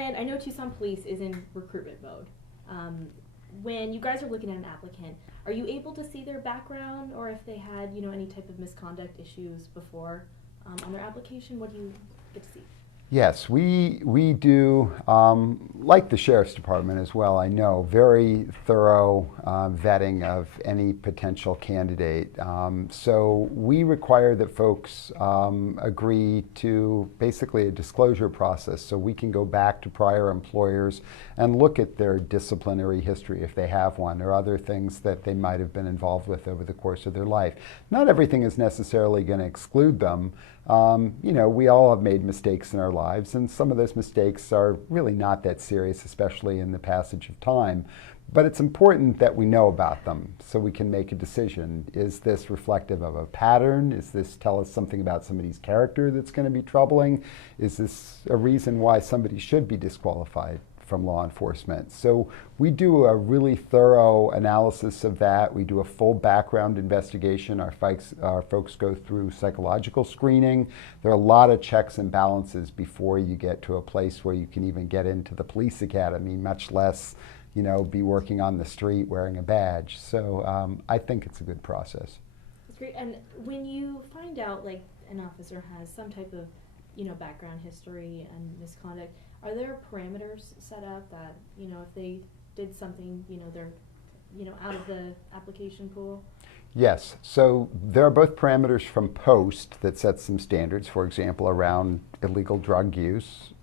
And I know Tucson Police is in recruitment mode. Um, when you guys are looking at an applicant, are you able to see their background or if they had, any type of misconduct issues before on their application? What do you get to see? Yes, we do, like the Sheriff's Department as well, I know, very thorough vetting of any potential candidate. So we require that folks agree to basically a disclosure process so we can go back to prior employers and look at their disciplinary history if they have one, or other things that they might have been involved with over the course of their life. Not everything is necessarily going to exclude them. We all have made mistakes in our lives, and some of those mistakes are really not that serious, especially in the passage of time. But it's important that we know about them so we can make a decision. Is this reflective of a pattern? Is this tell us something about somebody's character that's going to be troubling? Is this a reason why somebody should be disqualified from law enforcement? So we do a really thorough analysis of that. We do a full background investigation. Our folks go through psychological screening. There are a lot of checks and balances before you get to a place where you can even get into the police academy, much less, be working on the street wearing a badge. So I think it's a good process. That's great. And when you find out like an officer has some type of, background history and misconduct, are there parameters set up that, if they did something, they're, out of the application pool? Yes, so there are both parameters from post that set some standards, for example, around illegal drug use.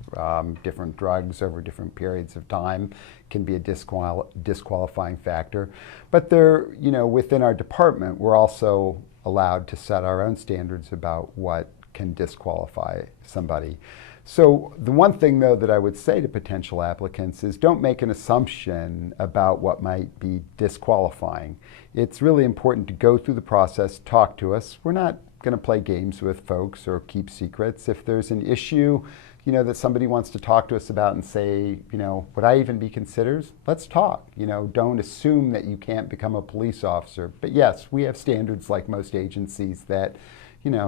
Different drugs over different periods of time can be a disqualifying factor. But there, within our department, we're also allowed to set our own standards about what can disqualify somebody. So the one thing, though, that I would say to potential applicants is don't make an assumption about what might be disqualifying. It's really important to go through the process, talk to us. We're not going to play games with folks or keep secrets. If there's an issue, that somebody wants to talk to us about and say, would I even be considered? Let's talk. Don't assume that you can't become a police officer. But yes, we have standards like most agencies that,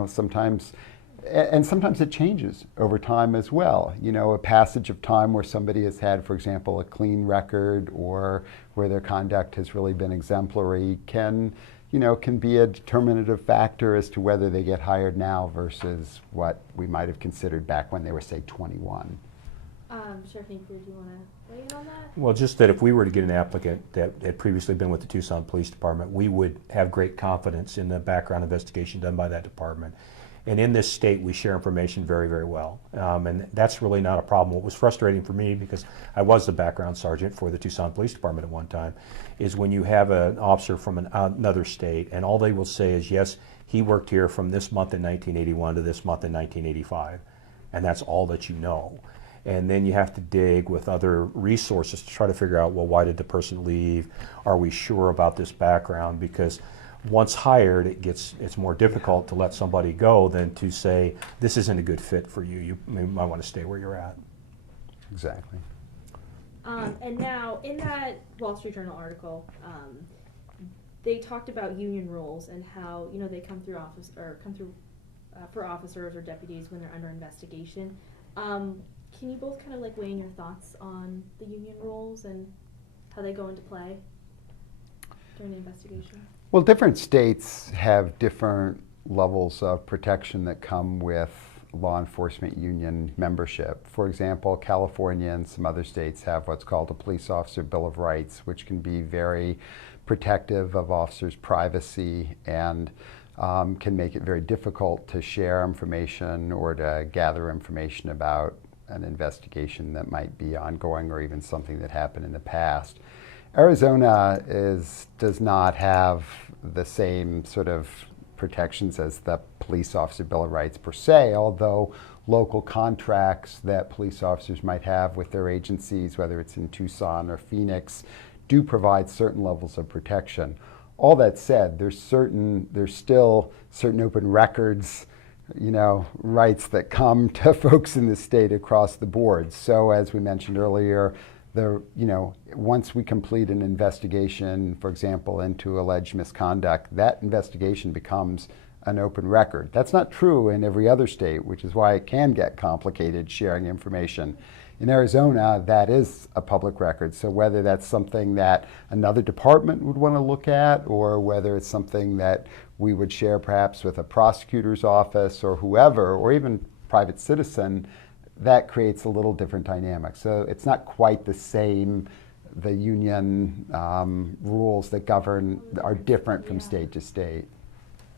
sometimes. And sometimes it changes over time as well. A passage of time where somebody has had, for example, a clean record or where their conduct has really been exemplary can be a determinative factor as to whether they get hired now versus what we might have considered back when they were, say, 21. Sheriff Napier, do you want to weigh in on that? Well, just that if we were to get an applicant that had previously been with the Tucson Police Department, we would have great confidence in the background investigation done by that department. And in this state, we share information very, very well. And that's really not a problem. What was frustrating for me, because I was the background sergeant for the Tucson Police Department at one time, is when you have an officer from another state and all they will say is, yes, he worked here from this month in 1981 to this month in 1985. And that's all that you know. And then you have to dig with other resources to try to figure out, well, why did the person leave? Are we sure about this background? Because once hired, it's more difficult to let somebody go than to say, this isn't a good fit for you. You might want to stay where you're at. Exactly. And now, in that Wall Street Journal article, they talked about union rules and how they come through for officers or deputies when they're under investigation. Can you both kind of weigh in your thoughts on the union rules and how they go into play during the investigation? Well, different states have different levels of protection that come with law enforcement union membership. For example, California and some other states have what's called a Police Officer Bill of Rights, which can be very protective of officers' privacy and can make it very difficult to share information or to gather information about an investigation that might be ongoing or even something that happened in the past. Arizona does not have the same sort of protections as the Police Officer Bill of Rights per se, although local contracts that police officers might have with their agencies, whether it's in Tucson or Phoenix, do provide certain levels of protection. All that said, there's still certain open records, rights that come to folks in the state across the board. So as we mentioned earlier, once we complete an investigation, for example, into alleged misconduct, that investigation becomes an open record. That's not true in every other state, which is why it can get complicated sharing information. In Arizona, that is a public record. So whether that's something that another department would want to look at, or whether it's something that we would share perhaps with a prosecutor's office or whoever, or even private citizen, that creates a little different dynamic. So it's not quite the same. The union rules that govern are different from state to state.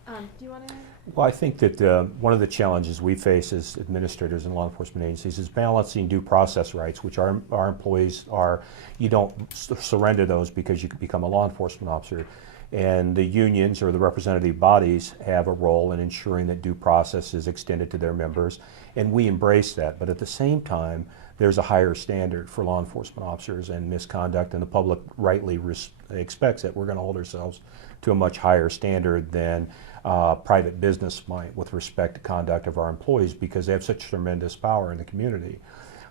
Do you want to? Well, I think that one of the challenges we face as administrators in law enforcement agencies is balancing due process rights, which our employees are. You don't surrender those because you could become a law enforcement officer. And the unions or the representative bodies have a role in ensuring that due process is extended to their members, and we embrace that. But at the same time, there's a higher standard for law enforcement officers and misconduct, and the public rightly expects that we're going to hold ourselves to a much higher standard than private business might with respect to conduct of our employees, because they have such tremendous power in the community.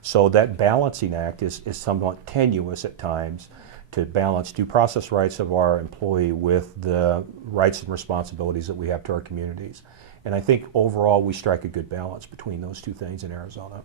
So that balancing act is somewhat tenuous at times, to balance due process rights of our employee with the rights and responsibilities that we have to our communities. And I think overall we strike a good balance between those two things in Arizona.